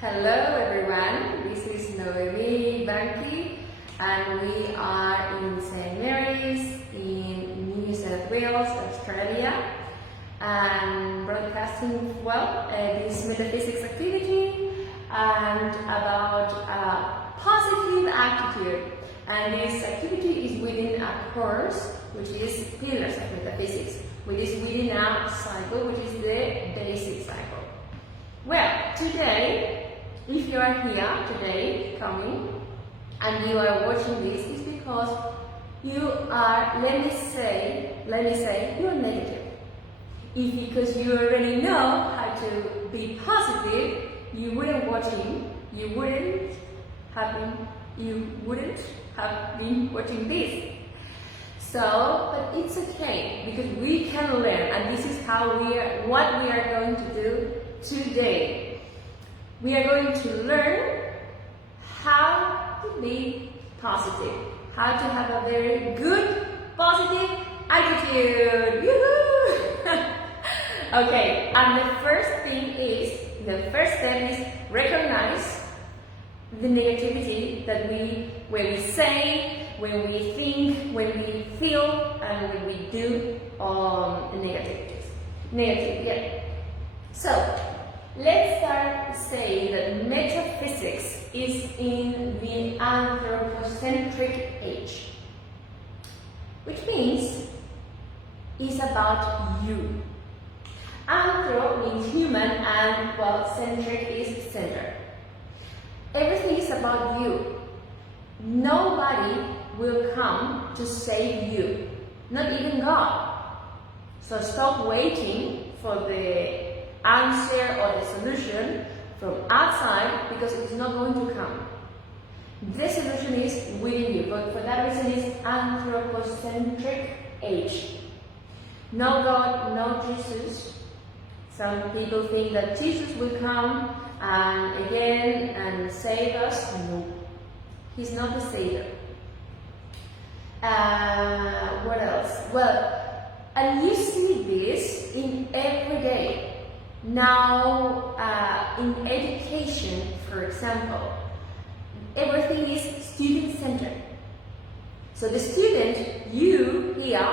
Hello everyone, this is Noemi Banchi and we are in St. Mary's in New South Wales, Australia, and broadcasting this metaphysics activity and about a positive attitude. And this activity is within a course which is Pillars of Metaphysics, which is within a cycle which is the basic cycle. Well, today, if you are here today coming and you are watching this, is because you are, let me say, you are negative. If because you already know how to be positive, you wouldn't watching, you wouldn't have been watching this. So, but it's okay because we can learn, and this is what we are going to do today. We are going to learn how to be positive, how to have a very good, positive attitude. Okay, and the first step is recognize the negativity that when we say, when we think, when we feel, and when we do negative, yeah. So, let's start to say that metaphysics is in the anthropocentric age, which means it's about you. Anthro means human and centric is center. Everything is about you. Nobody will come to save you, not even God. So stop waiting for the answer or the solution from outside because it is not going to come. The solution is within you, but for that reason it's anthropocentric age. No God, no Jesus. Some people think that Jesus will come and again and save us. No, he's not the savior. What else? Well, and you see this in every day. Now, in education, for example, everything is student-centered. So the student, you here,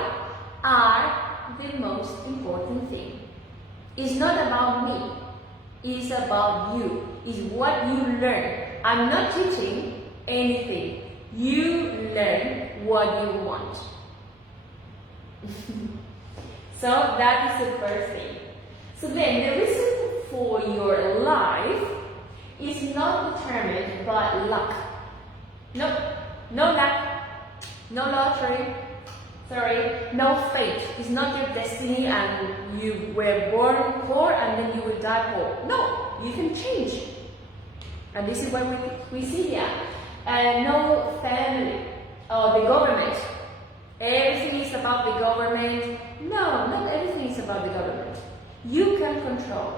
are the most important thing. It's not about me. It's about you. It's what you learn. I'm not teaching anything. You learn what you want. So that is the first thing. So then, the reason for your life is not determined by luck. No luck, no lottery, no fate. It's not your destiny and you were born poor and then you will die poor. No, you can change. And this is what we see here. No family or the government. Everything is about the government. No, not everything is about the government. You can control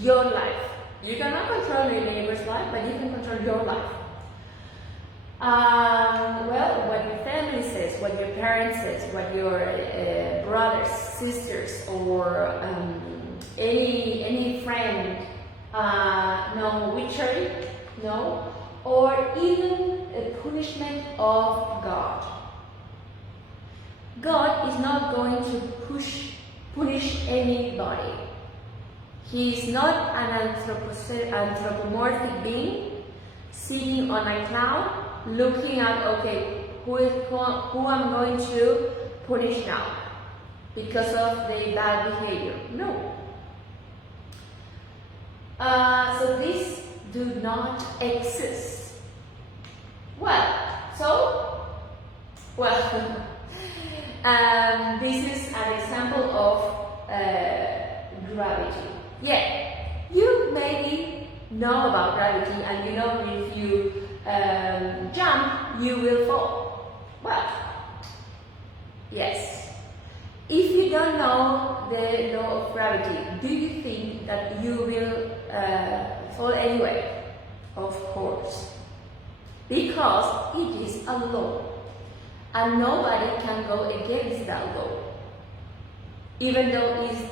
your life. You cannot control your neighbor's life, but you can control your life. What your family says, what your parents says, what your brothers, sisters, or any friend, witchery, or even a punishment of God. God is not going to punish anybody. He is not an anthropomorphic being sitting on a cloud looking at, okay, who I'm going to punish now because of the bad behavior. No. So this do not exist. This is an example of gravity. Yeah, you maybe know about gravity and you know if you jump, you will fall. Well, yes. If you don't know the law of gravity, do you think that you will fall anyway? Of course. Because it is a law. And nobody can go against that law. Even though it's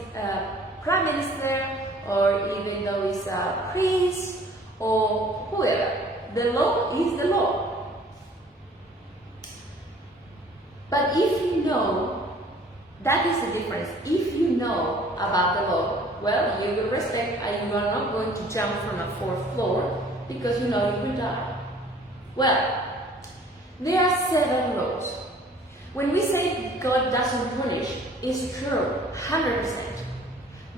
Prime Minister or even though it's a priest or whoever. The law is the law. But if you know, that is the difference. If you know about the law, well, you will respect and you are not going to jump from a 4th floor because you know you will die. Well, there are 7 laws. When we say God doesn't punish, it's true, 100%.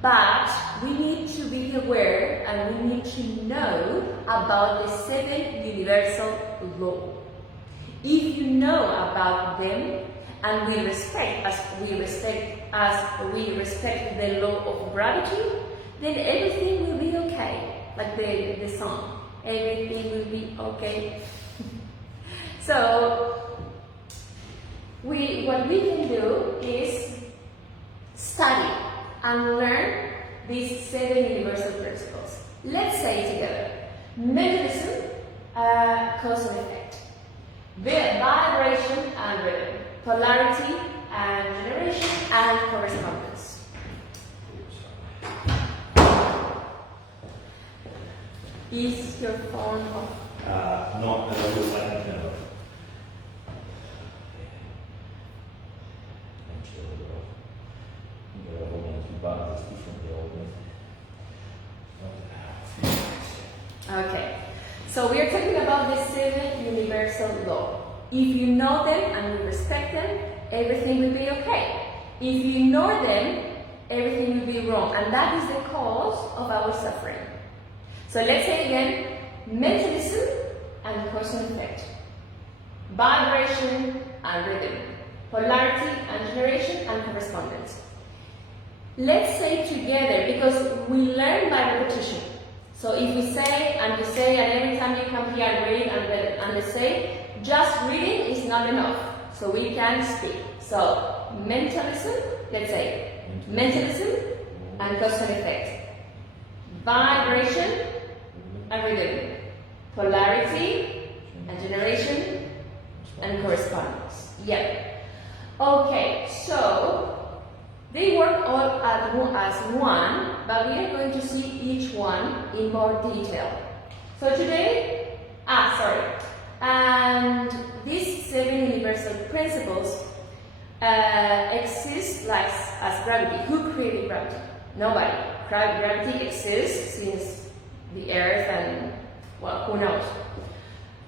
But we need to be aware and we need to know about the 7 universal laws. If you know about them and we respect the law of gravity, then everything will be okay. Like the song, everything will be okay. So what we can do is study and learn these 7 universal principles. Let's say together: mechanism, cause and effect, vibration and rhythm, polarity and generation, and correspondence. Is your phone off? No, I was like, no. Okay, so we are talking about the 7 universal laws. If you know them and you respect them, everything will be okay. If you ignore them, everything will be wrong, and that is the cause of our suffering. So let's say again: mentalism and cause and effect, vibration and rhythm, polarity and generation, and correspondence. Let's say together, because we learn by repetition. So if we say and we say, and every time you come here and read and they say, just reading is not enough. So we can speak. So mentalism, let's say, mentalism and cause and effect, vibration and rhythm, polarity and generation, and correspondence. Yeah. Okay, so they work all as one, but we are going to see each one in more detail. So today, and these 7 universal principles exist like as gravity. Who created gravity? Nobody. Gravity exists since the earth and, well, who knows.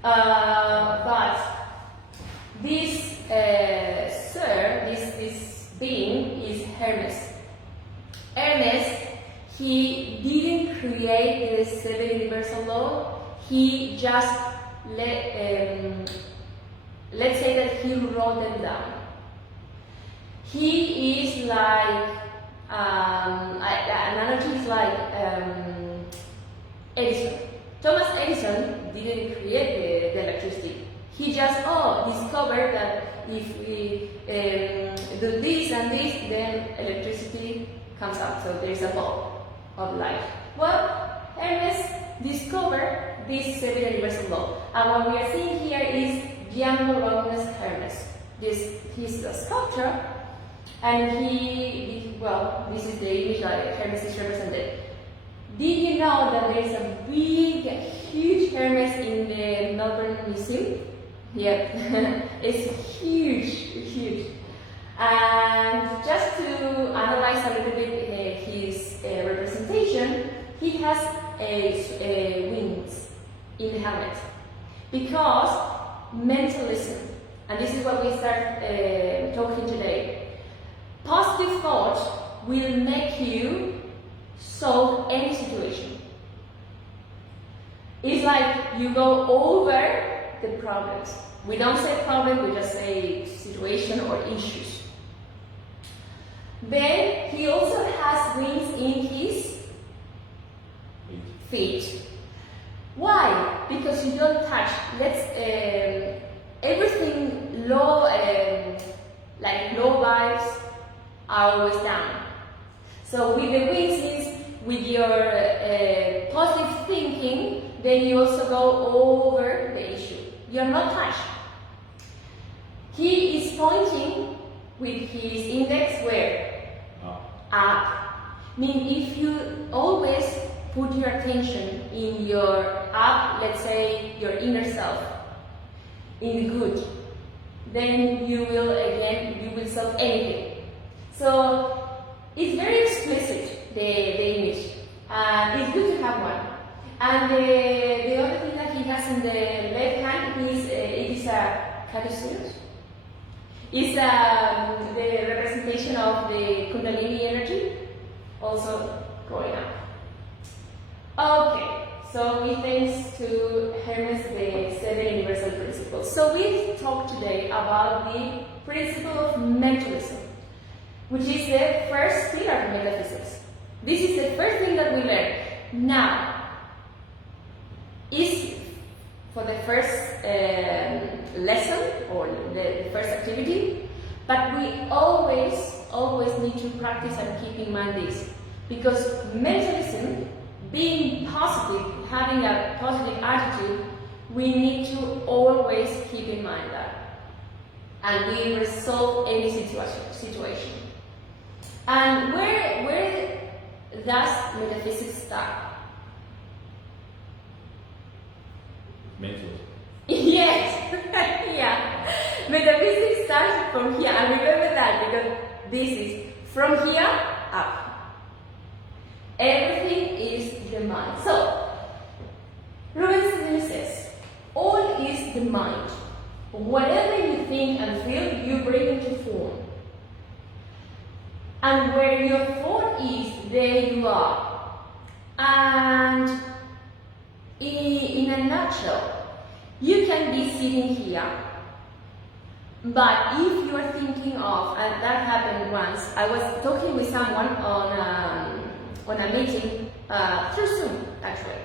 But this this being is Hermes. Hermes, he didn't create the 7 universal law. He just let's say that he wrote them down. He is like analogy is like Edison. Thomas Edison didn't create the electricity. He just discovered that if we do this and this, then electricity comes out. So there is a bulb of light. Well, Hermes discovered this 7 universal law, and what we are seeing here is Gianluca Hermes. He's a sculptor, and this is the image that Hermes is represented. Did you know that there is a big, huge Hermes in the Melbourne Museum? Yep, it's huge. And just to analyze a little bit his representation, he has wings in the helmet. Because mentalism, and this is what we start talking today, positive thought will make you solve any situation. It's like you go over the problems. We don't say problem, we just say situation or issues. Then he also has wings in his feet. Why? Because you don't touch. Everything low, like low vibes, are always down. So with the wings is with your positive thinking, then you also go over the issue. You're not touched. He is pointing with his index where? Up. Mean if you always put your attention in your up, let's say your inner self, in the good, then you will solve anything. So it's very explicit, the image, and it's good to have one. And the other thing that he has in the left hand is it is a PHYSIO. It's the representation of the Kundalini energy, also going up. Okay, so we thanks to Hermes the 7 universal principles. So we talked today about the principle of mentalism, which is the first pillar of metaphysics. This is the first thing that we learned. Now, is for the first lesson or the first activity, but we always need to practice and keep in mind this, because mentalism, being positive, having a positive attitude, we need to always keep in mind that, and we resolve any situation. And where does metaphysics start? Mental. Yes, yeah. Metaphysics starts from here, and remember that because this is from here up. Everything is the mind. So, Ruben says, all is the mind. Whatever you think and feel, you bring into form. And where your thought is, there you are. And in a nutshell, you can be sitting here, but if you are thinking of, and that happened once, I was talking with someone on a meeting through Zoom, actually,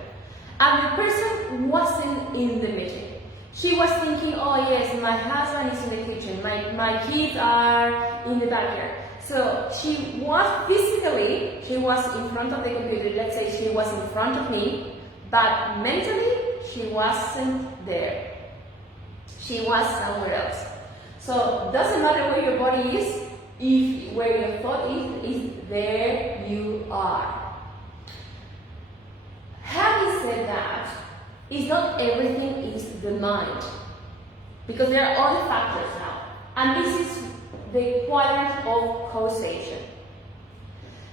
and the person wasn't in the meeting. She was thinking, oh yes, my husband is in the kitchen, my kids are in the backyard. So she was physically, she was in front of the computer, let's say she was in front of me, but mentally, she wasn't there. She was somewhere else. So, doesn't matter where your body is, if where your thought is there you are. Having said that, it's not everything is the mind. Because there are other factors now. And this is the quadrant of causation.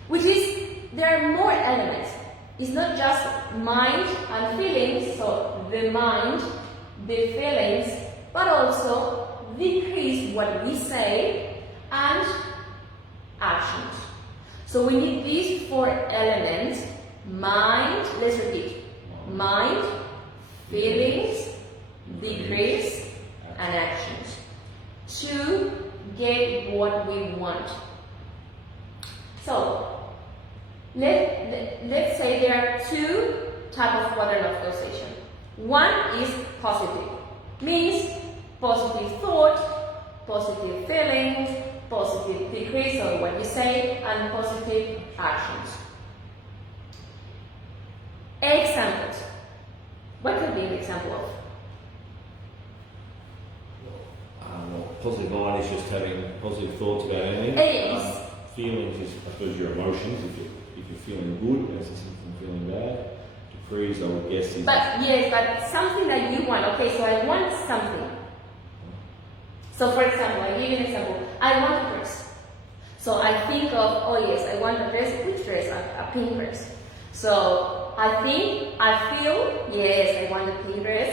Which is, there are more elements. It's not just mind and feelings, so the mind, the feelings, but also decrease what we say and actions. So we need these 4 elements: mind, let's repeat, mind, feelings, decrease, and actions, to get what we want. So, let's say there are 2 types of quadrant of causation. One is positive, means positive thought, positive feelings, positive decrease of what you say, and positive actions. Examples. What could be an example of? Positive mind is just having positive thoughts about anything. Yes. Feelings is, I suppose, your emotions. If you're feeling good versus something feeling bad. Decrease, I would guess, is. But yes, but something that you want. Okay, so I want something. So for example, I give you an example. I want a dress. So I think of, oh yes, I want a dress. Which dress? A pink dress. So I feel, yes, I want a pink dress.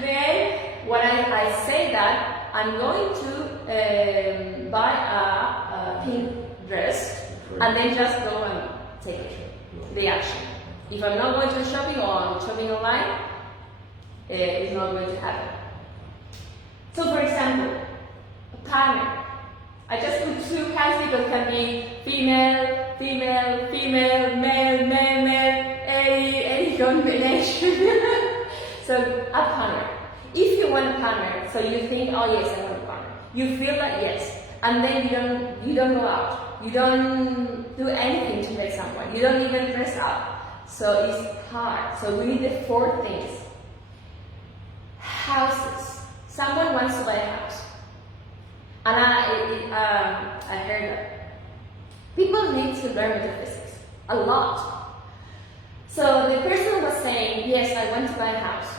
Then when I say that, I'm going to buy a pink dress and then just go and take the action. If I'm not going to shopping or I'm shopping online, it's not going to happen. So for example, a partner. I just put 2 hands because it can be female, female, female, male, male, male, any combination. So a partner. If you want a partner, so you think, oh yes, I want a partner. You feel that yes, and then you don't go out. You don't do anything to make someone. You don't even dress up. So it's hard. So we need the 4 things. Houses. Someone wants to buy a house. And I heard that people need to learn metaphysics a lot. So the person was saying, yes, I want to buy a house.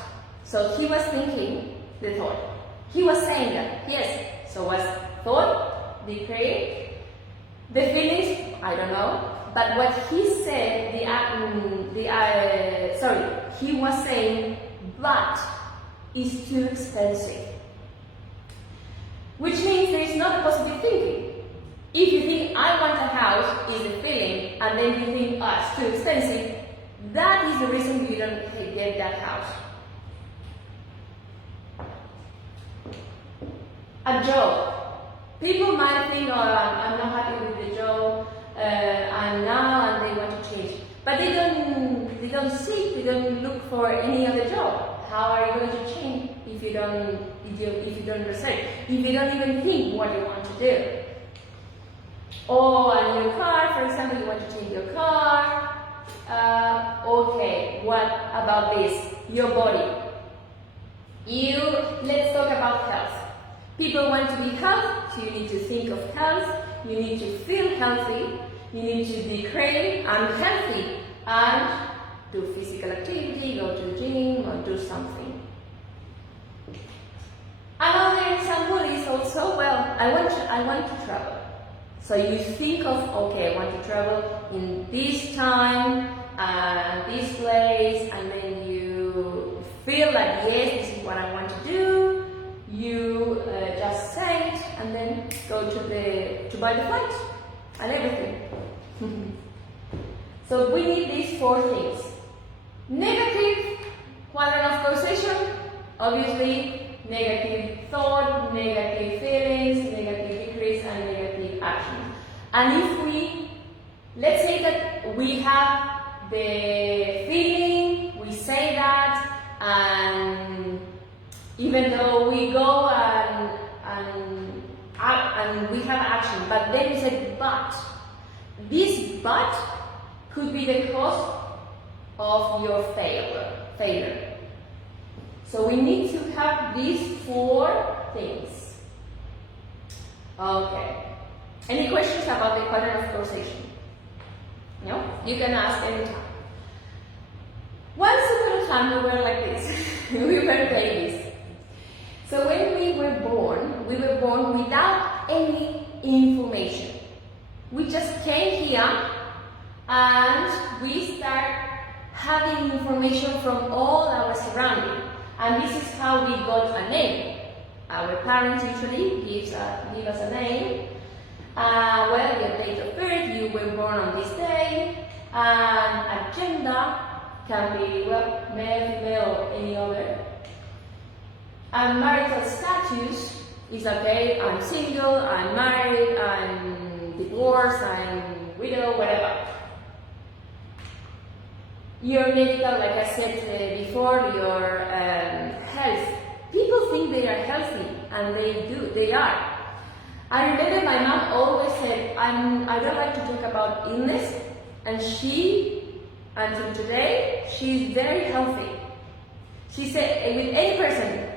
So he was thinking the thought. He was saying that, yes. So was thought, the create, the feelings, I don't know. But what he said, he was saying, but it's too expensive. Which means there is not a positive thinking. If you think I want a house is a feeling, and then you think it's too expensive, that is the reason you don't get that house. A job. People might think, I'm not happy with the job, and they want to change. But they don't look for any other job. How are you going to change if you don't research? If you don't even think what you want to do? Or a new car, for example, you want to change your car. Okay, what about this? Your body. Let's talk about health. People want to be healthy, you need to think of health, you need to feel healthy, you need to be craving, I'm healthy, and do physical activity, go to the gym, or do something. Another example is also, I want to travel. So you think of, okay, I want to travel in this time, this place, and then you feel like, yes, this is what I want to do. You just say it, and then go to buy the flight and everything. So we need these 4 things. Negative quadrant of causation, obviously negative thought, negative feelings, negative decrease, and negative action. And let's say that we have the feeling, we say that, and even though we go and we have action, but then we say but. This but could be the cause of your failure. So we need to have these 4 things. Okay. Any questions about the quadrant of causation? No? You can ask anytime. Once upon a time we were like this. We were babies. So when we were born without any information. We just came here and we start having information from all our surroundings. And this is how we got a name. Our parents usually give us a name. Your date of birth, you were born on this day. And a gender can be, male, female, or any other. And marital status is okay, I'm single, I'm married, I'm divorced, I'm widow, whatever. Your medical, like I said before, your health. People think they are healthy, and they are. I remember my mom always said, I don't like to talk about illness, and until today, she's very healthy. She said, with any person,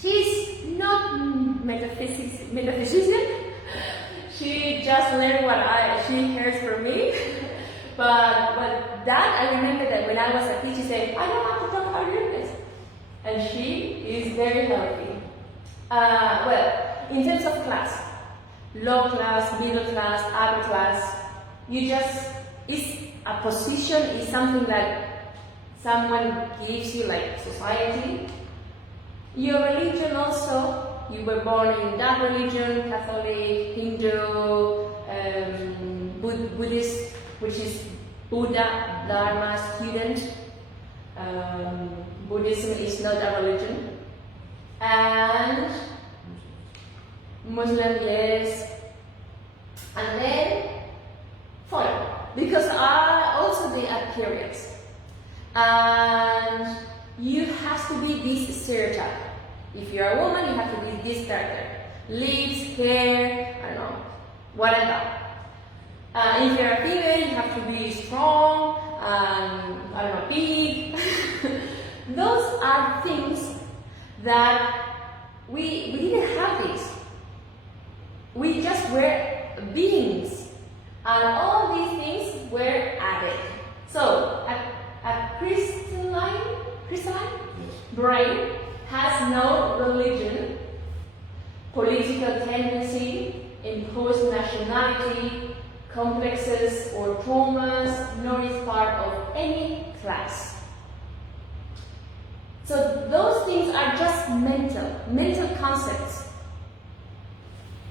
she's not metaphysician. She just learned what she hears from me. But that, I remember that when I was a kid, she said, I don't want to talk about illness. And she is very healthy. In terms of class, low class, middle class, upper class, it's a position, is something that someone gives you, like society. Your religion also, you were born in that religion, Catholic, Hindu, Buddhist, which is Buddha, Dharma, student. Buddhism is not a religion. And Muslim, yes. And then foreign, because also they are periods. And you have to be this stereotype. If you're a woman, you have to be this character. Lips, hair, I don't know, whatever. If you're a female, you have to be strong, I don't know, big. Those are things that we didn't have this. We just were beings. And all these things were added. So, a crystalline Yes. brain has no religion, political tendency, imposed nationality, complexes or traumas, nor is part of any class. So those things are just mental concepts.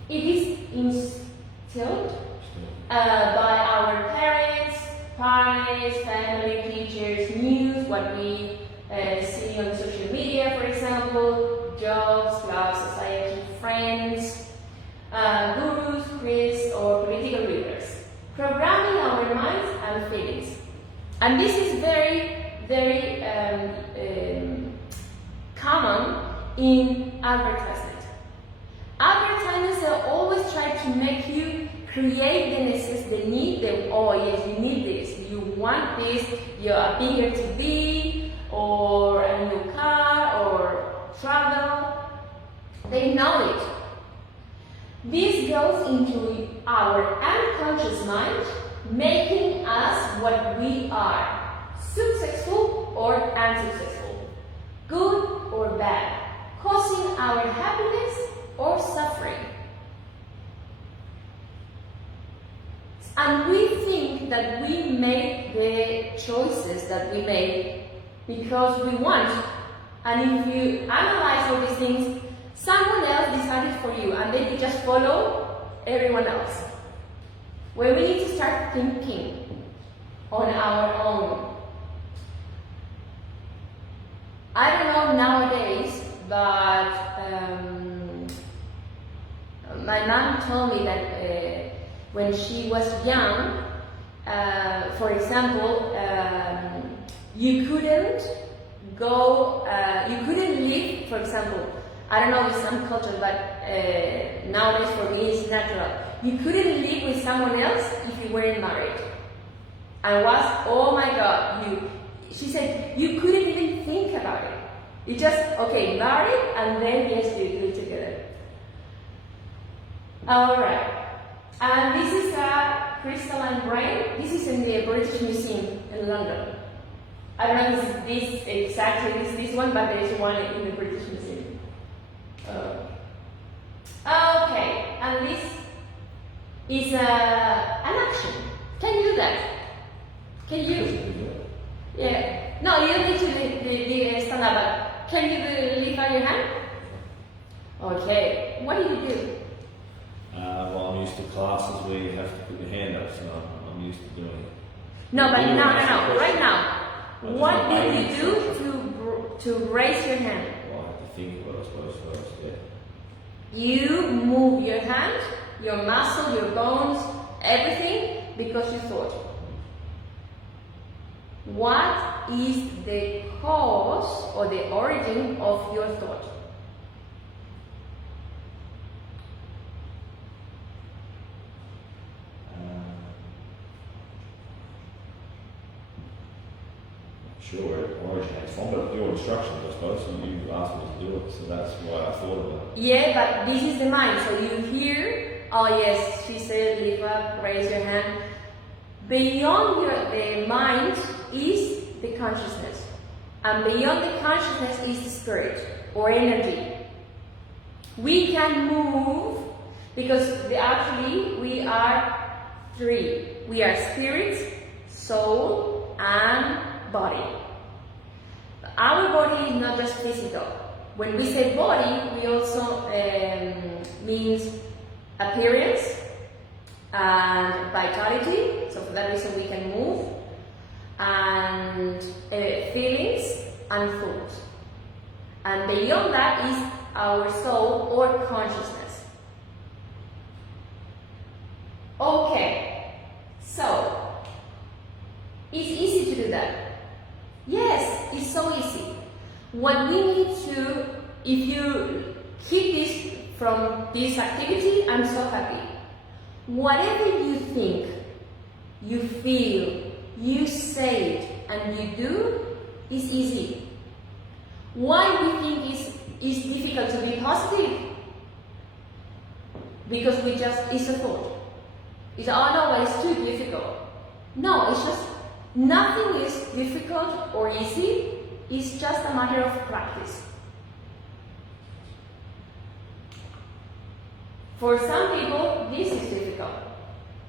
It is instilled by our parents, family, teachers, news, what we see on social media, for example, jobs, class, society, friends, gurus, priests, or political leaders, programming our minds and feelings. And this is very, very common in advertisement. Advertisements are always try to make you create the necessity, the need, oh yes, you need this, you want this, a bigger TV, or a new car, or travel. They know it. This goes into our unconscious mind, making us what we are, successful or unsuccessful, good or bad, causing our happiness or suffering. And we think that we make the choices that we make because we want. And if you analyze all these things, someone else decided for you, and then you just follow everyone else. Where we need to start thinking on our own. I don't know nowadays, but my mom told me that when she was young, for example, you couldn't live, for example, I don't know in some cultures, but nowadays for me it's natural. You couldn't live with someone else if you weren't married. I was, oh my God, she said, you couldn't even think about it. You just, okay, married, and then yes, you live together. Alright. And this is a crystalline brain. This is in the British Museum in London. I don't know if this exactly this one, but there is one in the British Museum. Okay, and this is an action. Can you do that? Can you? Yeah. No, you don't need to stand up, but can you lift up your hand? Okay. What do you do? Well, I'm used to classes where you have to put your hand up, so I'm used to doing it. No, but no. Right now, what do you do to raise your hand? Well, I have to think about it, I suppose, first, yeah. You move your hand, your muscle, your bones, everything, because you thought. What is the cause or the origin of your thought? Sure, it originates from, but your instructions, I suppose, and you asked me to do it, so that's why I thought of it. Yeah, but this is the mind. So you hear, oh yes, she said, lift up, raise your hand. Beyond the mind is the consciousness. And beyond the consciousness is the spirit or energy. We can move because actually we are three. We are spirit, soul, and body. Our body is not just physical. When we say body, we also means appearance and vitality. So for that reason we can move. And feelings and thoughts. And beyond that is our soul or consciousness. Okay, so it's easy to do that. Yes, it's so easy. What we need to, if you keep this from this activity, I'm so happy. Whatever you think, you feel, you say it, and you do, is easy. Why we think it's difficult to be positive? Because it's a thought. It's, oh no, it's too difficult. No, it's just Nothing is difficult or easy, it's just a matter of practice. For some people, this is difficult,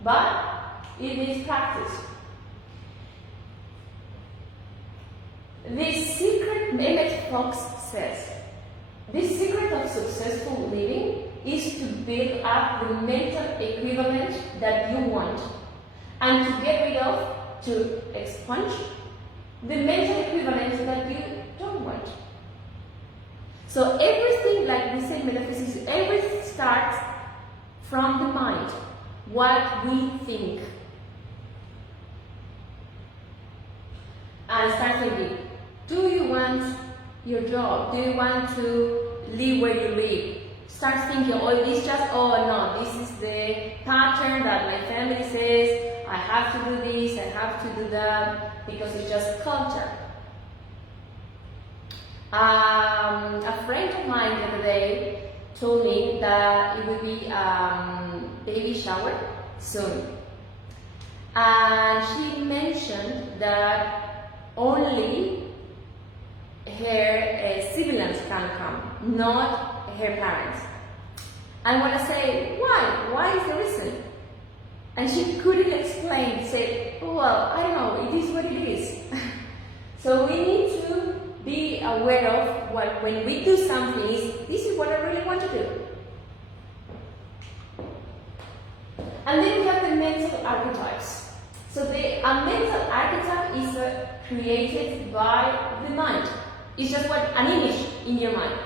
but it needs practice. The secret, Emmett Fox says, the secret of successful living is to build up the mental equivalent that you want and to get rid of, to expunge, the mental equivalent that you don't want. So everything, like we say in metaphysics, everything starts from the mind, what we think. And start thinking, do you want your job? Do you want to live where you live? Start thinking, oh, this just, oh no, this is the pattern that my family says, I have to do this, I have to do that, because it's just culture. A friend of mine the other day told me that it would be baby shower soon. And she mentioned that only her siblings can come, not her parents. And when I say, why? Why is the reason? And she couldn't explain, said, well, I don't know, it is what it is. So we need to be aware of what, when we do something, this is what I really want to do. And then we have the mental archetypes. So a mental archetype is created by the mind. It's just an image in your mind,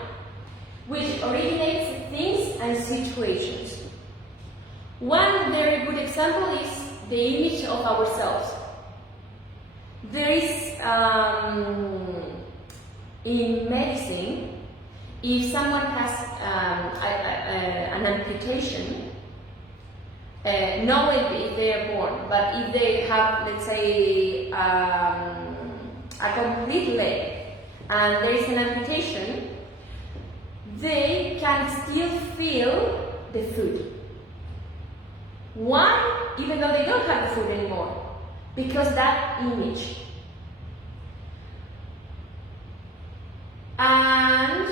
which originates things and situations. One very good example is the image of ourselves. There is, in medicine, if someone has an amputation, not if they are born, but if they have, let's say, a complete leg, and there is an amputation, they can still feel the food. Why? Even though they don't have the food anymore. Because that image. And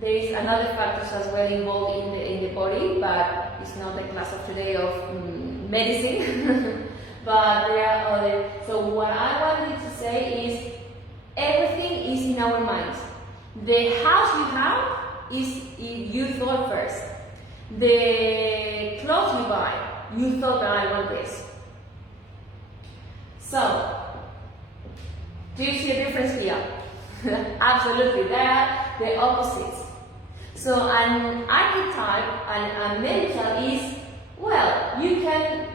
there is another factors as well involved in the body, but it's not the class of today of medicine. But there are other. So what I wanted to say is everything is in our minds. The house you have is you thought first. The clothes you buy, you thought that I want this. So, do you see a difference here? Absolutely, they are the opposites. So an archetype and a mental is, well, you can,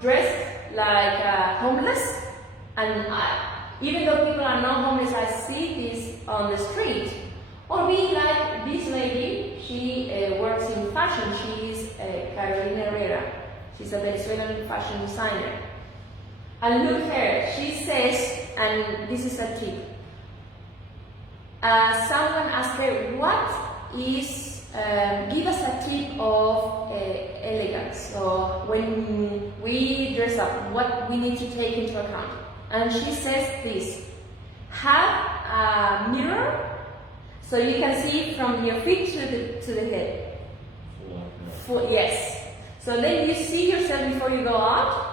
dress like homeless, and even though people are not homeless, I see this on the street. Or be like this lady, she works in fashion, she's Carolina Herrera. She's a Venezuelan fashion designer. And look here, she says, and this is a tip. Someone asked her, what is, give us a tip of elegance. So when we dress up, what we need to take into account. And she says this, have a mirror so you can see from your feet to the head. Yes. So then you see yourself before you go out,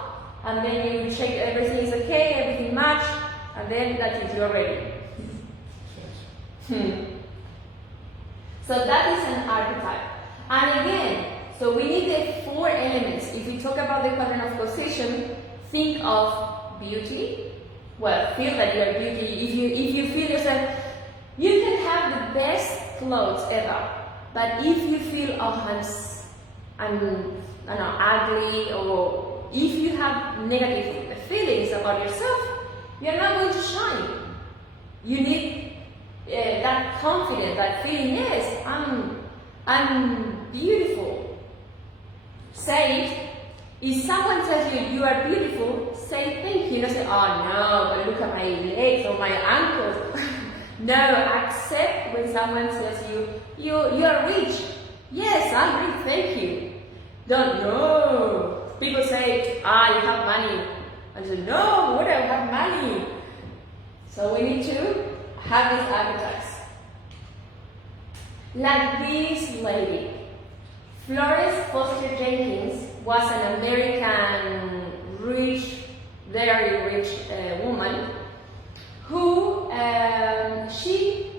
and then you check everything is okay, everything match, and then that is, you're ready. So that is an archetype. And again, so we need the 4 elements. If we talk about the pattern of position, think of beauty. Well, feel that you are beauty. If you feel yourself, you can have the best clothes ever, but if you feel, I'm ugly, or if you have negative feelings about yourself, you're not going to shine. You need that confidence, that feeling, yes, I'm beautiful. Say it. If someone tells you you are beautiful, say thank you. Don't say, oh no, but look at my legs or my ankles. No, accept when someone says you are rich. Yes, I'm rich, thank you. Don't know. People say, you have money. And she said, no, we don't have money. So we need to have these archetypes. Like this lady. Florence Foster Jenkins was an American very rich woman who she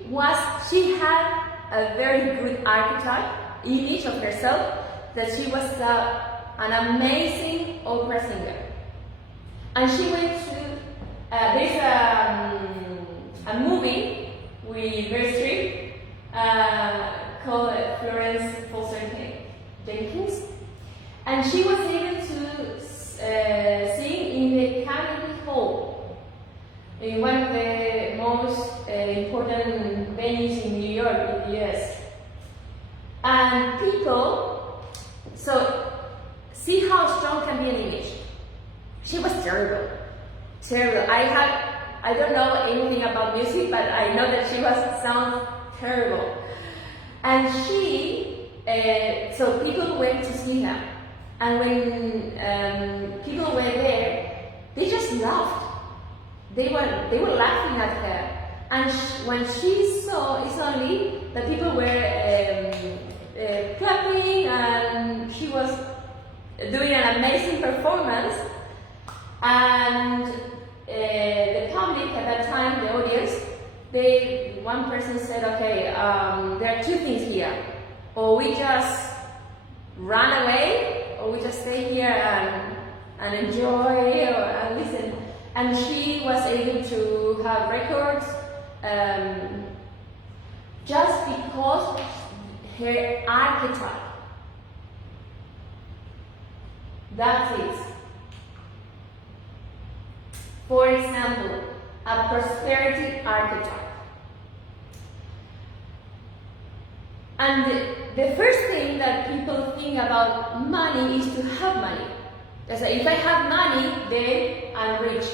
had a very good archetype, image of herself, that she was an amazing opera singer. And she went to, there's a movie with Meryl Streep called Florence Foster Jenkins, and she was able to sing in the Carnegie Hall, in one of the most important venues in New York, in the US. And people, so see how strong can be an image. She was terrible. I don't know anything about music, but I know that she sounds terrible. And so people went to see her. And when people were there, they just laughed. They were laughing at her. And when she saw, suddenly the people were clapping, and she was doing an amazing performance. And the public at that time, the audience, one person said, okay, there are two things here. Or we just run away, or we just stay here and enjoy and listen. And she was able to have records just because her archetype. That's it. For example, a prosperity archetype. And the first thing that people think about money is to have money. They say, if I have money, then I'm rich.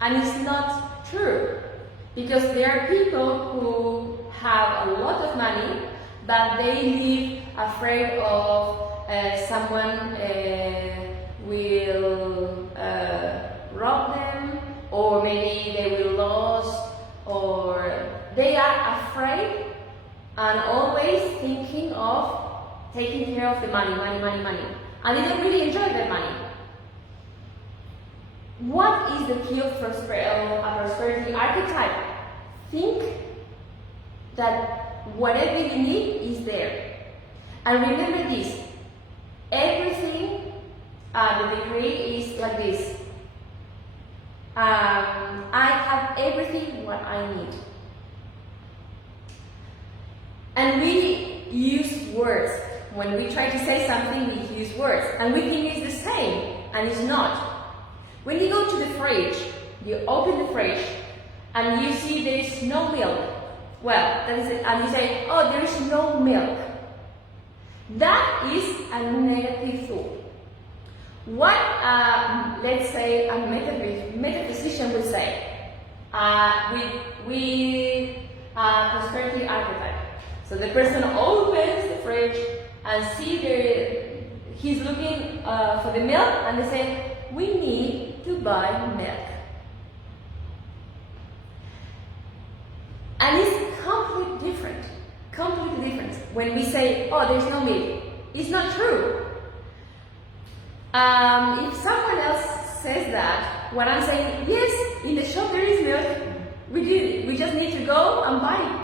And it's not true. Because there are people who have a lot of money, but they live afraid of someone will rob them, or maybe they will lose, or they are afraid and always thinking of taking care of the money, and they don't really enjoy their money. What is the key of a prosperity archetype? Think that whatever you need is there. And remember this, everything, the degree is like this. I have everything what I need. And we use words. When we try to say something, we use words. And we think it's the same, and it's not. When you go to the fridge, you open the fridge, and you see there is no milk. Well, that is it. And you say, oh, there is no milk. That is a negative thought. What, let's say, a metaphysician would say with prosperity archetype. So the person opens the fridge and he's looking for the milk, and they say, we need to buy milk. And it's completely different. When we say, oh, there's no milk, it's not true. If someone else says that, what I'm saying, yes, in the shop there is milk. We just need to go and buy it.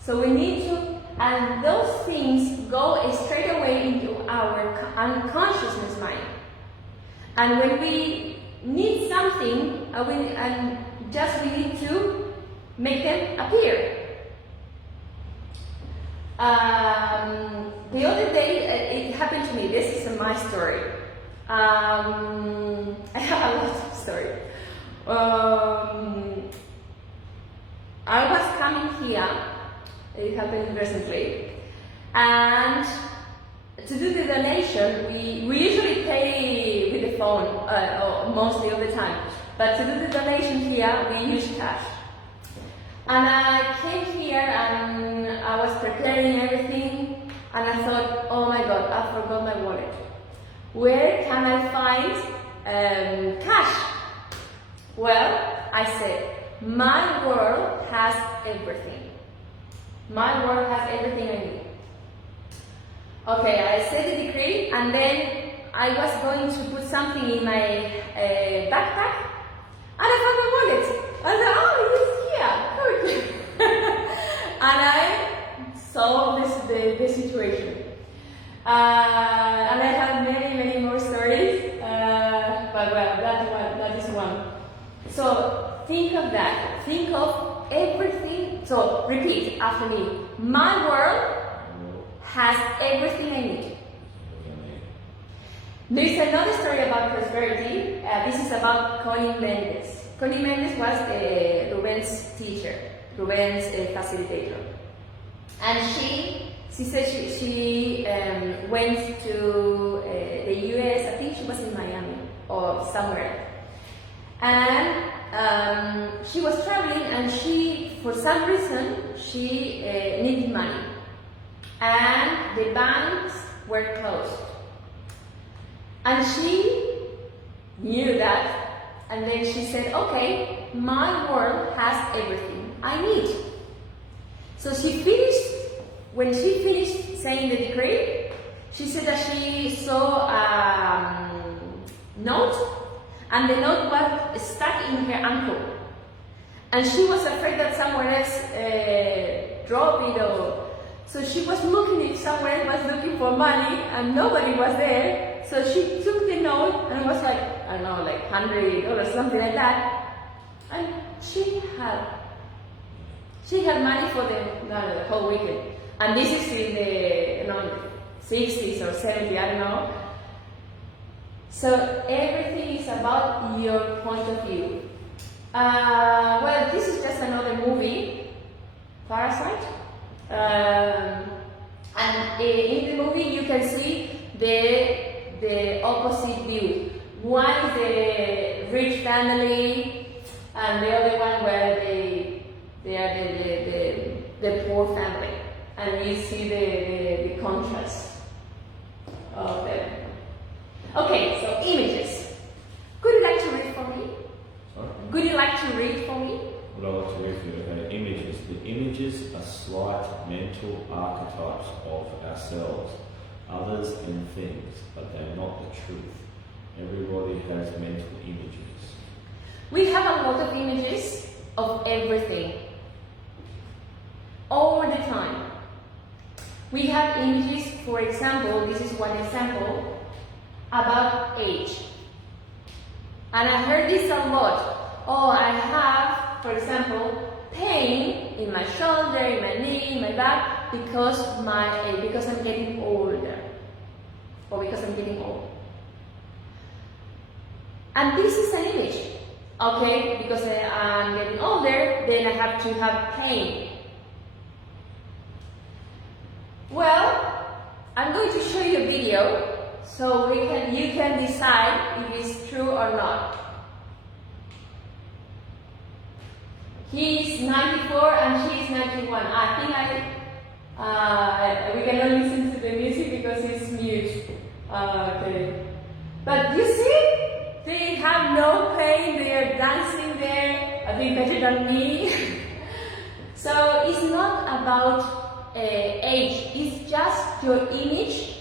So we need to, and those things go straight away into our unconsciousness mind. And when we need something, we need to make them appear. The other day, it happened to me. This is my story. I have a lot of stories. I was coming here. It happened recently, and to do the donation, we usually pay with the phone mostly of the time. But to do the donation here, we use cash. And I came here and I was preparing everything, and I thought, oh my God, I forgot my wallet. Where can I find cash. Well, I said, my world has everything. My world has everything I need. Okay, I said the decree, and then I was going to put something in my backpack, and I found my wallet. I was like, oh, it's here, and I solved the situation. And I have many more stories, but well, that is one. So think of that. Think of everything. So repeat after me. My world has everything I need. There is another story about prosperity. This is about Connie Mendes. Connie Mendes was Ruben's teacher, Ruben's facilitator. And she said she went to the US, I think she was in Miami or somewhere. And she was traveling, and for some reason, she needed money. And the banks were closed. And she knew that, and then she said, okay, my world has everything I need. So when she finished saying the decree, she said that she saw a note, and the note was stuck in her ankle. And she was afraid that someone else dropped it, so she was looking if someone was looking for money, and nobody was there. So she took the note, and it was like, I don't know, like $100, something like that. And she had money for the whole weekend. And this is in the 60s or 70s, I don't know. So everything is about your point of view. Well, this is just another movie, Parasite. And in the movie you can see the opposite view. One is the rich family, and the other one where they are the poor family. And you see the contrast of them. Okay, so images. Would you like to read for me? Sorry? Would you like to read for me? Would I like to read for you? Okay, images. The images are slight mental archetypes of ourselves, others and things, but they are not the truth. Everybody has mental images. We have a lot of images of everything. All the time. We have images, for example, this is one example, about age. And I heard this a lot. Oh, I have, for example, pain in my shoulder, in my knee, in my back, because I'm getting older. Or because I'm getting old. And this is an image. Okay, because I'm getting older, then I have to have pain. Well, I'm going to show you a video so you can decide if it's true or not. He's 94 and she's 91. I think we cannot listen to the music because it's mute. Okay. But you see, they have no pain, they are dancing there, I think better than me. So it's not about age, it's just your image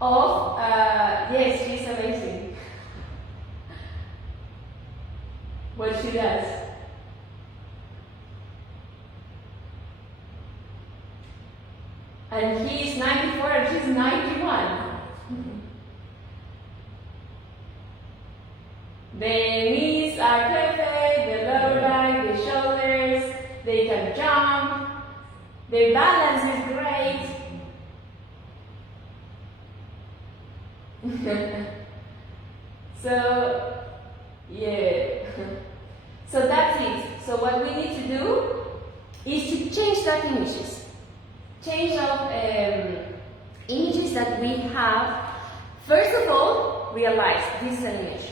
of, yes, she's amazing. What she does. And he is 94 and she's 91. The knees are perfect, the lower back, the shoulders, they can jump, the balance is great. So, yeah. So that's it. So what we need to do is to change that images. Change of images that we have. First of all, realize this is an image.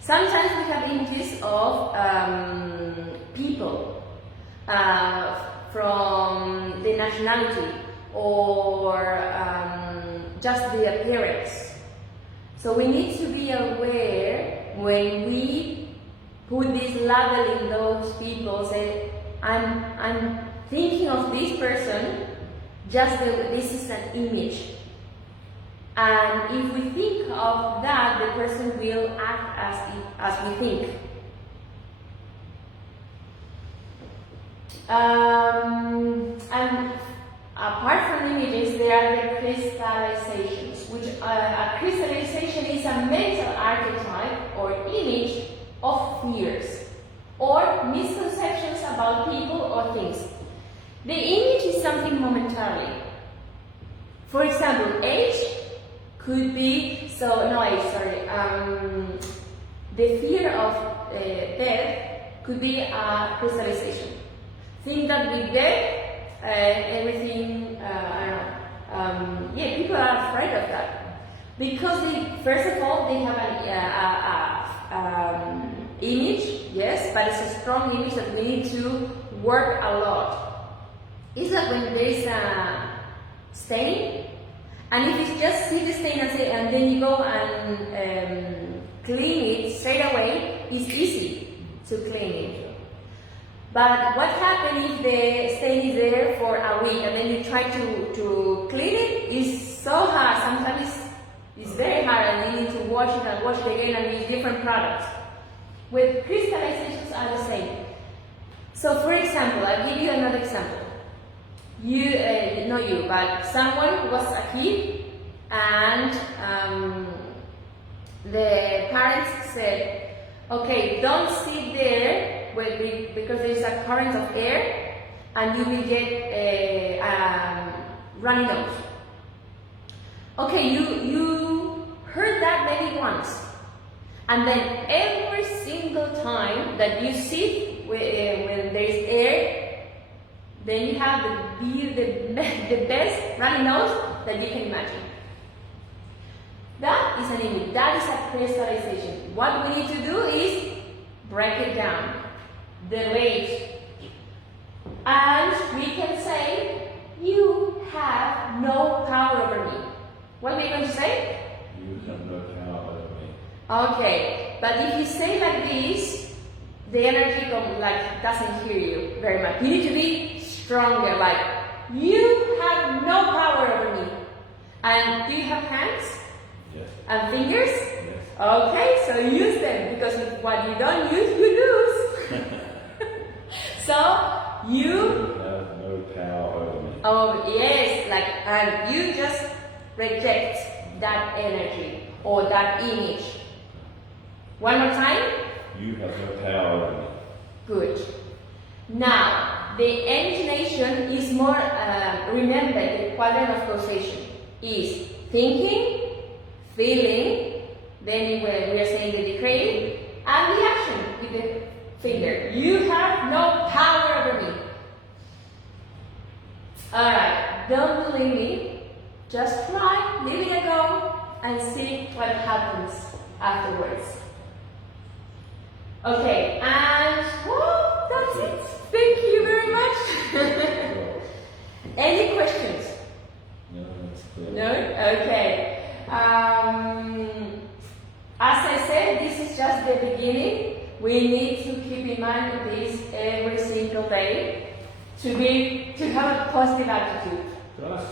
Sometimes we have images of people from the nationality or just the appearance. So we need to be aware when we put this label in those people, say, I'm thinking of this person, this is an image. And if we think of that, the person will act as we think. And apart from images, there are the crystallizations, which a crystallization is a mental archetype or image of fears or misconceptions about people or things. The image is something momentarily. For example, age could be, the fear of death could be a crystallization. Think that with death, everything, people are afraid of that. Because first of all, they have an image, yes, but it's a strong image that we need to work a lot. It's like when there is a stain, and if you just see the stain and then you go and clean it straight away, it's easy to clean it. But what happens if the stain is there for a week and then you try to clean it? It's so hard. Sometimes it's very hard and you need to wash it and wash it again and use different products. With crystallizations are the same. So for example, I'll give you another example. But someone was a kid and the parents said, okay, don't sit there because there is a current of air and you will get a runny nose. Okay, you heard that maybe once, and then every single time that you sit when there is air, then you have the best runny nose that you can imagine. That is an image, that is a crystallization. What we need to do is break it down, delete it. And we can say, you have no power over me. What are we going to say? You have no power over me. Okay, but if you say like this, the energy doesn't hear you very much. You need to be stronger, like, you have no power over me. And do you have hands? Yes. And fingers? Yes. Okay, so use them, because what you don't use, you lose. So, you have no power over me. Oh, yes, and you just reject that energy or that image. One more time. You have no power over me. Good. Now, the intonation is more, remember, the quadrant of causation is thinking, feeling, then we are saying the decree, and the action with the finger. You have no power over me. Alright, don't believe me. Just try, leave it go, and see what happens afterwards. Okay, and that's it. Thank you very much. Any questions? No, that's clear. No? Okay. As I said, this is just the beginning. We need to keep in mind this every single day to have a positive attitude.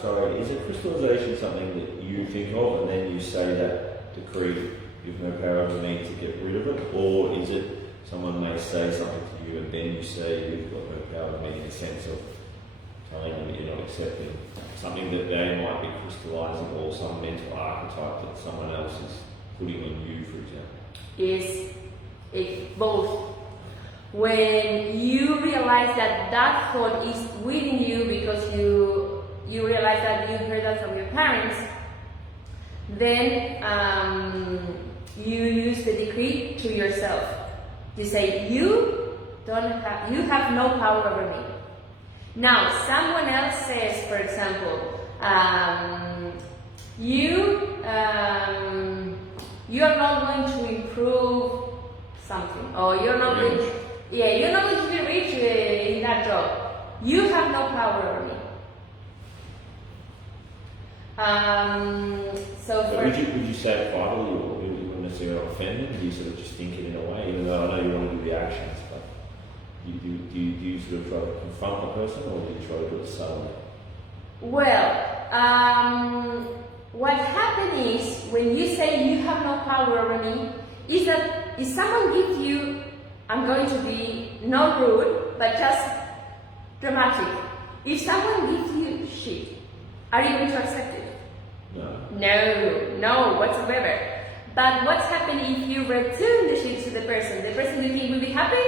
Sorry, is a crystallization something that you think of and then you say that decree, you have no power over me, to get rid of it? Or is it someone may say something to you and then you say you've got no power over me, in the sense of telling them that you're not accepting something that they might be crystallizing, or some mental archetype that someone else is putting on you, for example? It's both. When you realize that thought is within you because you realize that you heard that from your parents, then you use the decree to yourself. You say, you have no power over me. Now, someone else says, for example, you are not going to improve something, or you're not going to be rich in that job. You have no power over me. So But for would you say it privately, or you wouldn't necessarily offend them? Do you sort of just think it in a way, even though I know you want to do the actions, but do you sort of try to confront the person, or do you try to do it subtly? well, what happens is when you say you have no power over me, is that if someone gives you, I'm going to be not rude, but just dramatic. If someone gives you shit, are you going to accept it? No. No, whatsoever. But what's happening if you return the shit to the person? The person you think will be happy?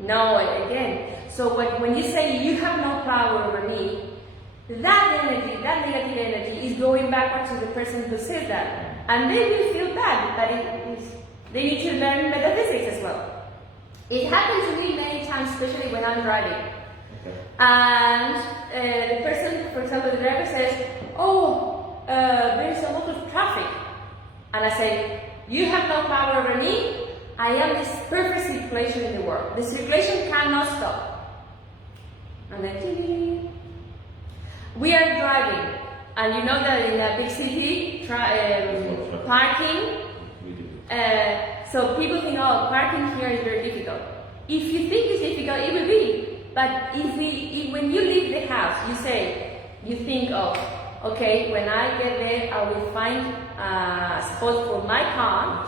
No, again. So when you say you have no power over me, that energy, that negative energy is going backwards to the person who said that. And they will feel bad, but they need to learn metaphysics as well. It happened to me many times, especially when I'm driving. Okay. And the person, for example, the driver says, oh, there's a lot of traffic. And I say, you have no power over me. I am this perfect circulation in the world. The circulation cannot stop. And then, ding. We are driving. And you know that in a big city, parking, so people think, oh, parking here is very difficult. If you think it's difficult, it will be. But when you leave the house, you think, oh, okay, when I get there, I will find a spot for my car.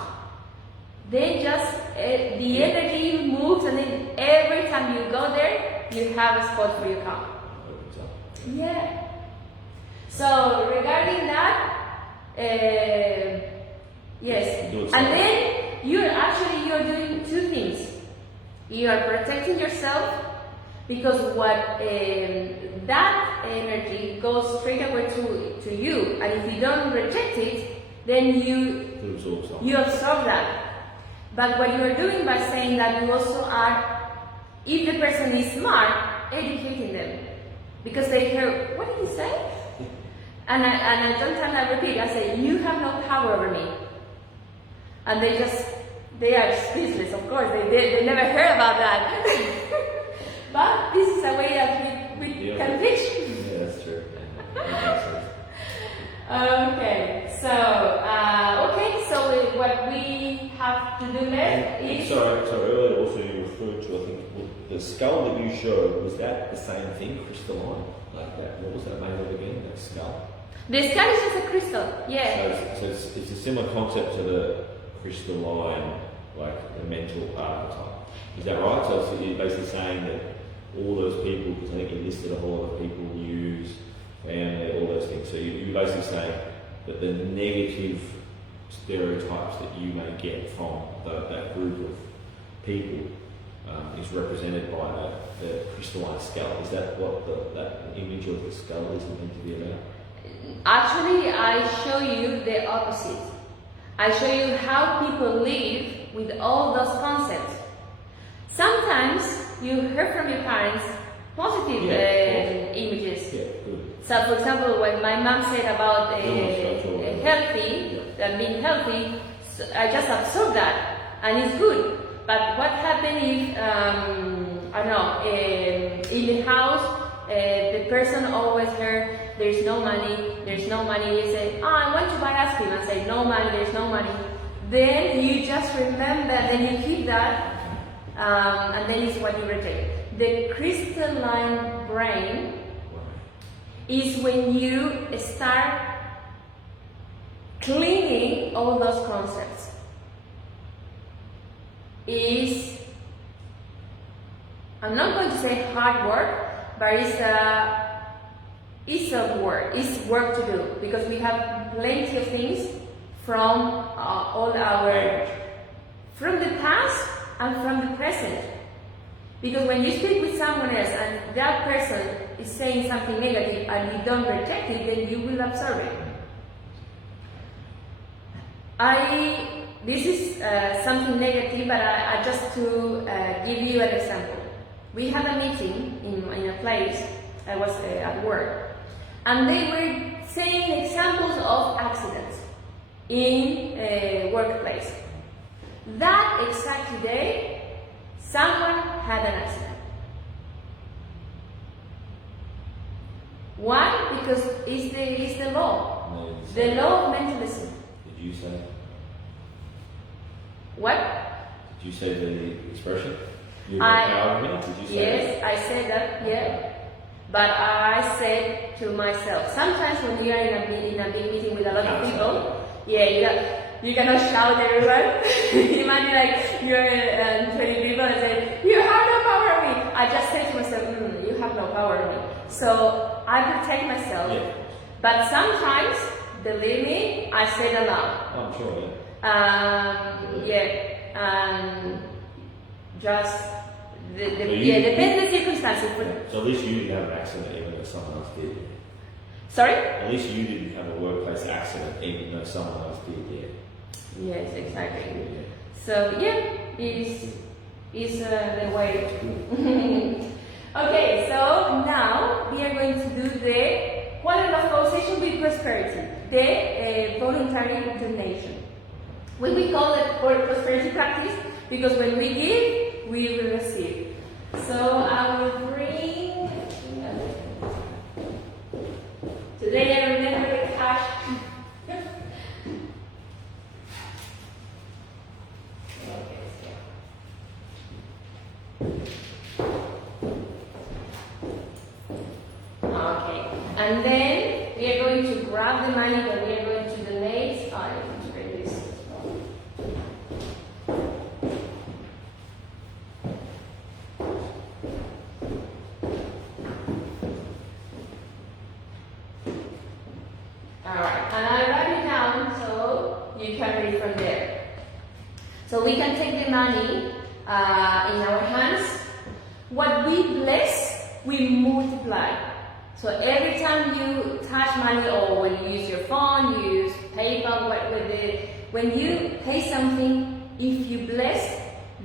Then just the energy moves, and then every time you go there, you have a spot for your car. Yeah. So regarding that, yes, and then you're doing two things. You are protecting yourself, because that energy goes straight away to you, and if you don't reject it, then you absorb that. But what you are doing by saying that, you also are, if the person is smart, educating them, because they hear, what did he say? And sometimes I repeat, I say, you have no power over me. And they are speechless, of course, they never heard about that. But this is a way that we can teach. Yeah, that's true. Okay, so what we have to do next is... So earlier also you referred to, I think, the skull that you showed, was that the same thing, crystalline? Like that, what was that made of again, that skull? The skull is just a crystal, yeah. So it's a similar concept to the crystalline, like the mental archetype. Is that right? So you're basically saying that all those people, because I think you listed a whole lot of people, use family, all those things. So you're basically saying that the negative stereotypes that you may get from that group of people is represented by the crystalline skull. Is that what that image of the skull is meant to be about? Actually, I show you the opposite. I show you how people live with all those concepts. Sometimes you hear from your parents positive images. Yeah, good. So, for example, when my mom said about being healthy, so I just absorbed that, and it's good. But what happens if, I don't know, in the house, the person always heard, there's no money. You say, I want to buy ice cream, and say, no money, there's no money. Then you just remember, then you keep that, and then it's what you reject. The crystalline brain is when you start cleaning all those concepts. I'm not going to say hard work, but it's a work. It's work to do, because we have plenty of things from from the past and from the present. Because when you speak with someone else and that person is saying something negative and you don't reject it, then you will absorb it. This is something negative, but I just to give you an example. We had a meeting in a place. I was at work, and they were saying examples of accidents in a workplace. That exact day, someone had an accident. Why? Because it's the law. means. The law of mentalism. Did you say? What? Did you say the expression? You I- empower me? Did you say Yes, I said that, yeah. But I said to myself, sometimes when you are in a big meeting with a lot of people, you cannot shout everyone. Imagine like you're 20 people and say, you have no power on me. I just say to myself, you have no power on me. So I protect myself. Yeah. But sometimes, believe me, I say it aloud. Oh, I'm sure, yeah. Just So you- depends the circumstances. But, So at least you didn't have an accident even though someone else did. sorry? At least you didn't have a workplace accident even though someone else did, yeah. Yes, exactly. Yeah. So is the way. Okay, so now we are going to do the quality of causation with prosperity, the voluntary donation. When we call it prosperity practice, because when we give, we will receive. So I will bring. Today I remember the cash. Okay, and then we are going to grab the money that we are going to donate. I want to bring this as well. Alright, and I write it down so you can read from there. So we can take the money in our hands. What we bless, we multiply. So every time you touch money or when you use your phone, you use PayPal, when you pay something, if you bless,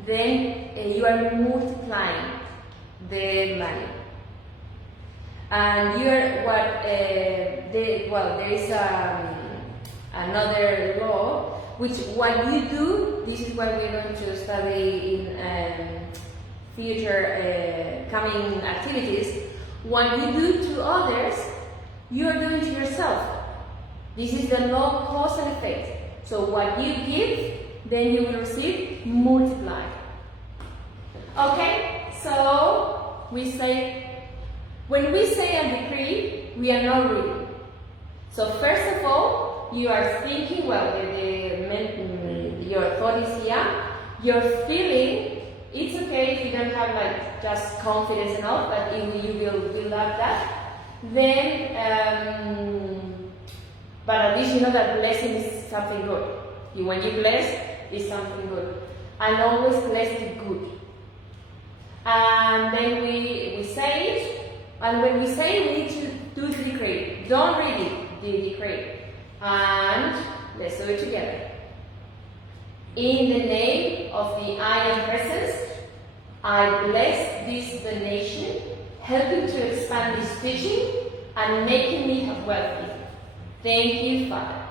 then you are multiplying the money. And you're there is another law, which what you do, this is what we're going to study in future coming activities. What you do to others, you are doing to yourself. This is the law of cause and effect. So what you give, then you will receive multiplied. Okay, so we say, when we say a decree, we are not reading. So first of all, you are thinking, well, your thought is here, your feeling. It's okay if you don't have like just confidence enough, but if you will build up that, then, but at least you know that blessing is something good. When you bless, it's something good. And always bless the good. And then we say it, and when we say it, we need to do the decree. Don't read it, the decree. And let's do it together. In the name of the I Am Presence, I bless this donation, helping to expand this teaching and making me wealthy. Thank you, Father.